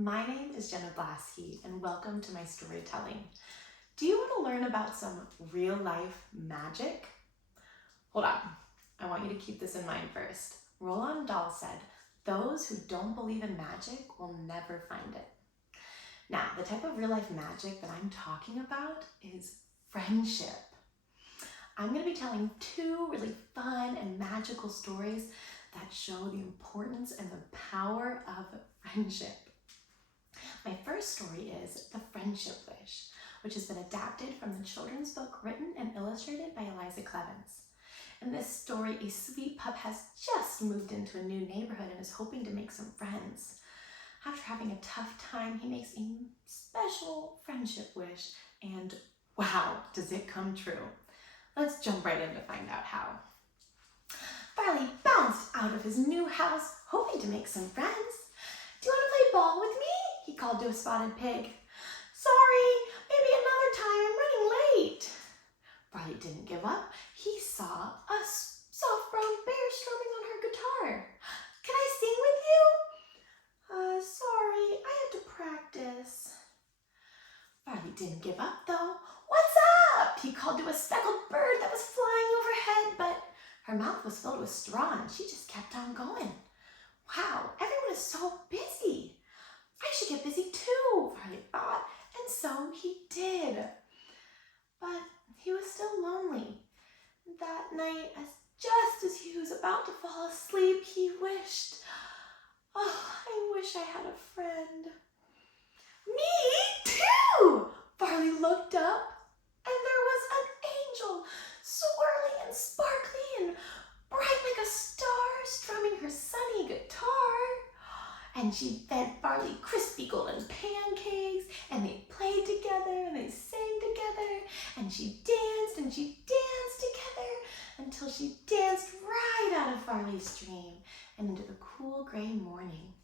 My name is Jenna Blasky, and welcome to my storytelling. Do you want to learn about some real-life magic? Hold on, I want you to keep this in mind first. Roald Dahl said, "Those who don't believe in magic will never find it." Now, the type of real-life magic that I'm talking about is friendship. I'm going to be telling two really fun and magical stories that show the importance and the power of friendship. My first story is The Friendship Wish, which has been adapted from the children's book written and illustrated by Kleven. In this story, a sweet pup has just moved into a new neighborhood and is hoping to make some friends. After having a tough time, he makes a special friendship wish, and wow, does it come true. Let's jump right in to find out how. Farley bounced out of his new house, hoping to make some friends. "Do you want to play ball with me?" he called to a spotted pig. "Sorry, maybe another time, I'm running late." Farley didn't give up. He saw a soft brown bear strumming on her guitar. "Can I sing with you?" Sorry, I had to practice." Farley didn't give up though. "What's up?" he called to a speckled bird that was flying overhead, but her mouth was filled with straw and she just kept on going. Wow, everyone is so busy. I should get busy too, Farley thought, and so he did. But he was still lonely. That night, just as he was about to fall asleep, he wished, "Oh, I wish I had a friend." "Me too!" Farley looked up, and there was an angel, swirly and sparkly and bright like a star, strumming her sunny guitar. And she fed Farley crispy golden pancakes, and they played together, and they sang together, and she danced together, until she danced right out of Farley's dream and into the cool gray morning.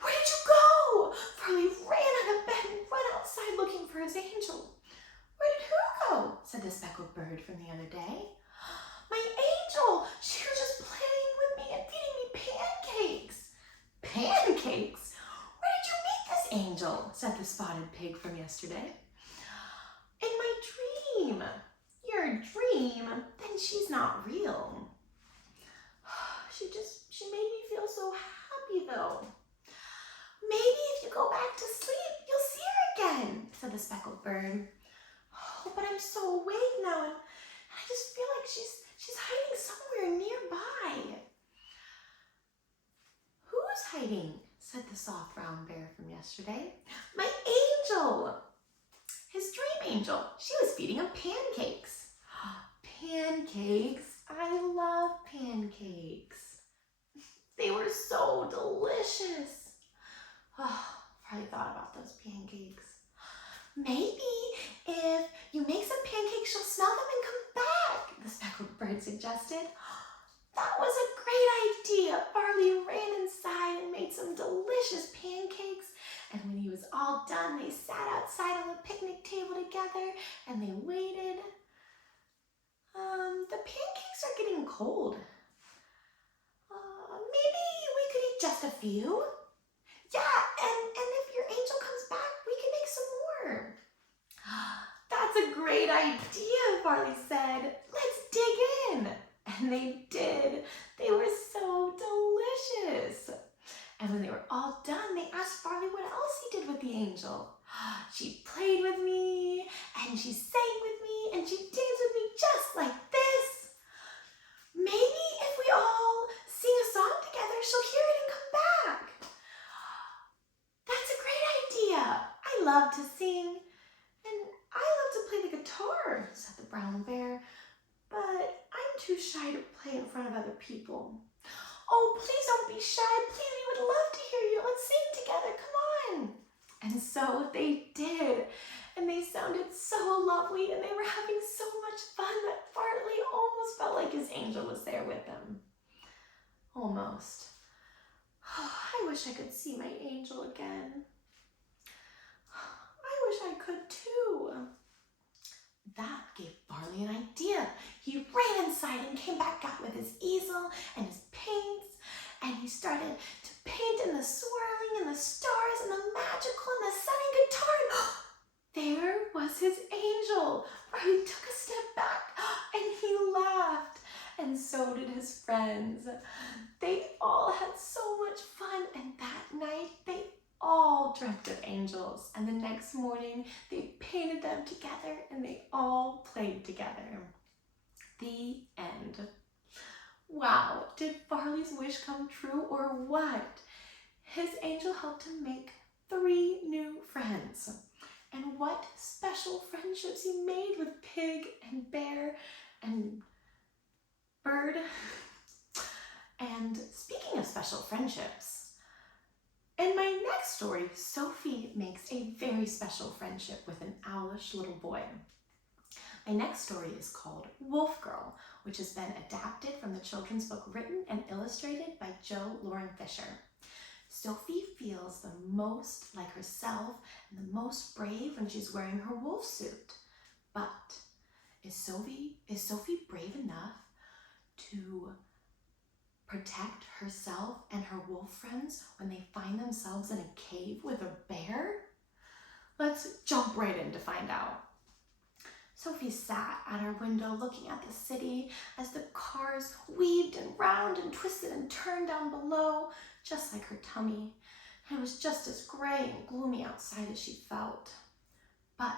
"Where did you go?" Farley ran out of bed and went outside looking for his angel. "Where did who go?" said the speckled bird from the other day. "My angel! She was just playing with me and feeding me pancakes." "Pancakes? Where did you meet this angel?" said the spotted pig from yesterday. "In my dream." "Your dream? Then she's not real." She made me feel so happy though." "Maybe if you go back to sleep, you'll see her again," said the speckled bird. "Oh, but I'm so awake now and I just feel like she's hiding somewhere nearby." "Who's hiding?" said the soft brown bear from yesterday. "My angel." His dream angel. She was feeding him pancakes. Pancakes? I love pancakes. They were so delicious. Oh, Farley thought about those pancakes. "Maybe if you make some pancakes, she'll smell them and come back," the speckled bird suggested. That was a great idea. Farley ran inside and made some delicious pancakes. And when he was all done, they sat outside on the picnic table together and they waited. The pancakes are getting cold. Maybe we could eat just a few. "Yeah, and if your angel comes back, we can make some more." "That's a great idea," Farley said. "Let's dig in." And they did. They were so delicious. And when they were all done, they asked Farley what else he did with the angel. "She played with me, and she sang with me, and she danced with me just like this. Maybe if we all sing a song together, she'll hear it and come back." "That's a great idea. I love to sing, and I love to play the guitar," said the brown bear. "But I'm too shy to play in front of other people." "Oh, please don't be shy. Please, we would love to hear you. Let's sing together. Come on." And so they did. And they sounded so lovely, and they were having so much fun that Farley almost felt like his angel was there with him. Almost. I wish I could see my angel again. I wish I could too. That gave Farley an idea. He ran inside and came back out with his easel and his paints, and he started to paint in the swirling and the stars and the magic angel. Riley took a step back and he laughed. And so did his friends. They all had so much fun, and that night they all dreamt of angels. And the next morning they painted them together and they all played together. The end. Wow, did Farley's wish come true or what? His angel helped him make 3 new friends. And what special friendships he made with Pig and Bear and Bird. And speaking of special friendships, in my next story, Sophie makes a very special friendship with an owlish little boy. My next story is called Wolf Girl, which has been adapted from the children's book written and illustrated by Jo Lauren Fisher. Sophie feels the most like herself and the most brave when she's wearing her wolf suit. But is Sophie brave enough to protect herself and her wolf friends when they find themselves in a cave with a bear? Let's jump right in to find out. Sophie sat at her window looking at the city as the cars weaved and round and twisted and turned down below, just like her tummy. And it was just as gray and gloomy outside as she felt. But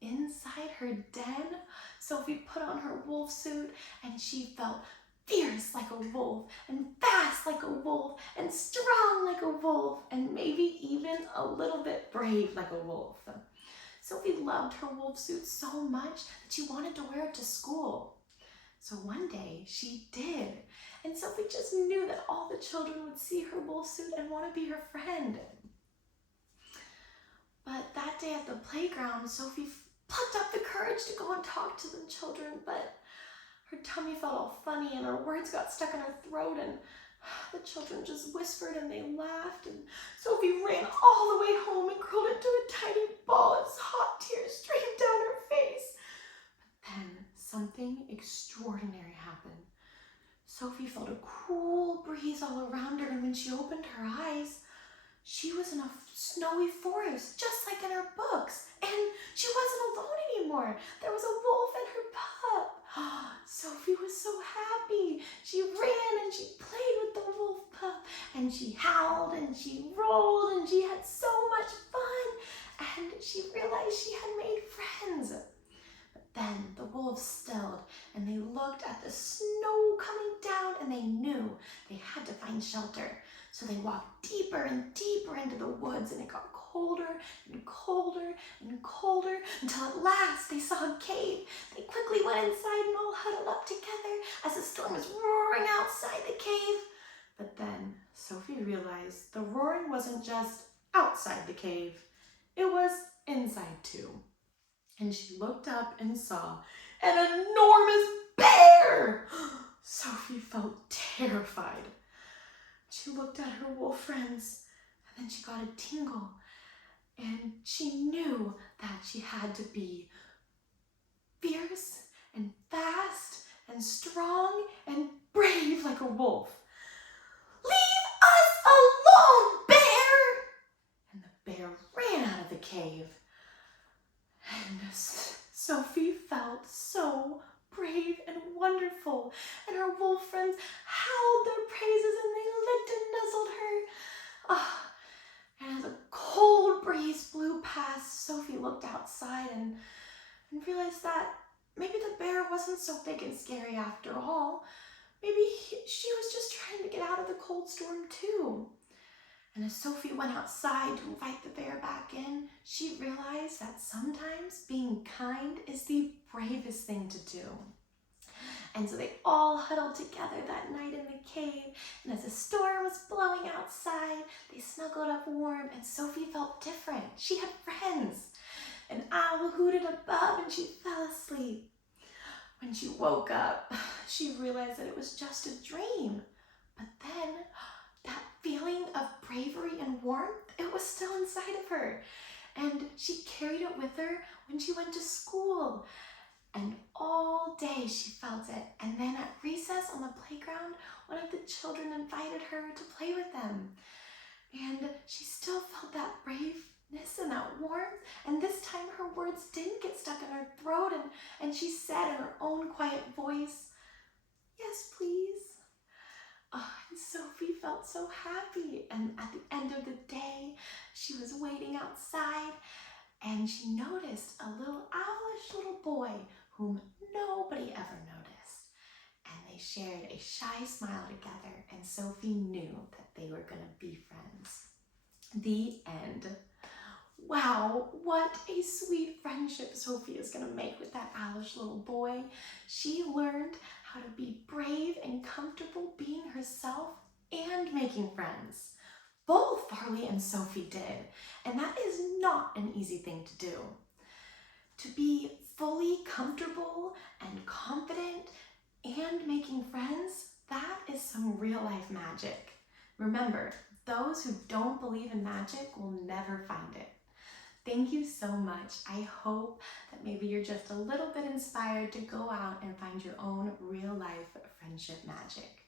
inside her den, Sophie put on her wolf suit and she felt fierce like a wolf and fast like a wolf and strong like a wolf and maybe even a little bit brave like a wolf. Sophie loved her wolf suit so much that she wanted to wear it to school. So one day she did, and Sophie just knew that all the children would see her wolf suit and want to be her friend. But that day at the playground, Sophie plucked up the courage to go and talk to the children, but her tummy felt all funny and her words got stuck in her throat, and the children just whispered and they laughed, and Sophie ran all the way home and curled into a tiny ball as hot tears streamed down her face. But then something extraordinary happened. Sophie felt a cool breeze all around her, and when she opened her eyes, she was in a snowy forest, just like in her books, and she wasn't alone anymore. There was a wolf and her pup. Sophie was so happy. She ran and she played with the wolf pup, and she howled and she rolled and she had so much fun, and she realized she had made friends. But then the wolves stilled and they looked at the snow coming down and they knew they had to find shelter. So they walked deeper and deeper into the woods, and it got colder and colder and colder until at last they saw a cave. They quickly went inside and all huddled up together as the storm was roaring outside the cave. But then Sophie realized the roaring wasn't just outside the cave, it was inside too. And she looked up and saw an enormous bear. Sophie felt terrified. She looked at her wolf friends, and then she got a tingle, and she knew that she had to be fierce and fast and strong and brave like a wolf. "Leave us alone, bear!" And the bear ran out of the cave. And Sophie felt so brave and wonderful, and her wolf friends howled their praises and they licked and nuzzled her. And as a cold breeze blew past, Sophie looked outside and realized that maybe the bear wasn't so big and scary after all. Maybe she was just trying to get out of the cold storm too. And as Sophie went outside to invite the bear back in, she realized that sometimes being kind is the bravest thing to do. And so they all huddled together that night in the cave, and as the storm was blowing outside, they snuggled up warm, and Sophie felt different. She had friends. An owl hooted above and she fell asleep. When she woke up, she realized that it was just a dream. But then that feeling of bravery and warmth, it was still inside of her. And she carried it with her when she went to school. And all day she felt it. And then at recess on the playground, one of the children invited her to play with them. And she still felt that braveness and that warmth. And this time her words didn't get stuck in her throat, and she said in her own quiet voice, "Yes, please." Oh, and Sophie felt so happy, and at the end of the day, she was waiting outside, and she noticed a little owlish little boy whom nobody ever noticed. And they shared a shy smile together, and Sophie knew that they were going to be friends. The end. Wow, what a sweet friendship Sophie is going to make with that owlish little boy. She learned how to be brave and comfortable being herself and making friends. Both Farley and Sophie did, and that is not an easy thing to do. To be fully comfortable and confident and making friends, that is some real life magic. Remember, those who don't believe in magic will never find it. Thank you so much. I hope that maybe you're just a little bit inspired to go out and find your own real life friendship magic.